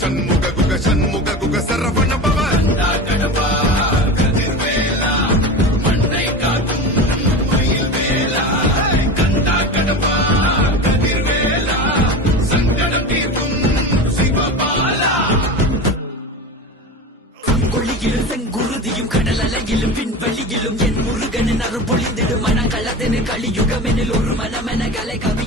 ஷண்முக குக ஷண்முக குக சரவண பவ கடப்பா கதிர்வேலா மண்ணை காக்கும் மயில் வேலா கந்தா கடப்பா கதிர்வேலா சங்கடம் தீர்க்கும் சிவபாலா கொள்ளியிலும் செங்குருதியும் கடல் அலையிலும் விண்வெளியிலும் என் முருகனின் அருள் பொழிந்திடும் மனங்களதென கலியுகமெனில் ஒரு மனமென கலை கவி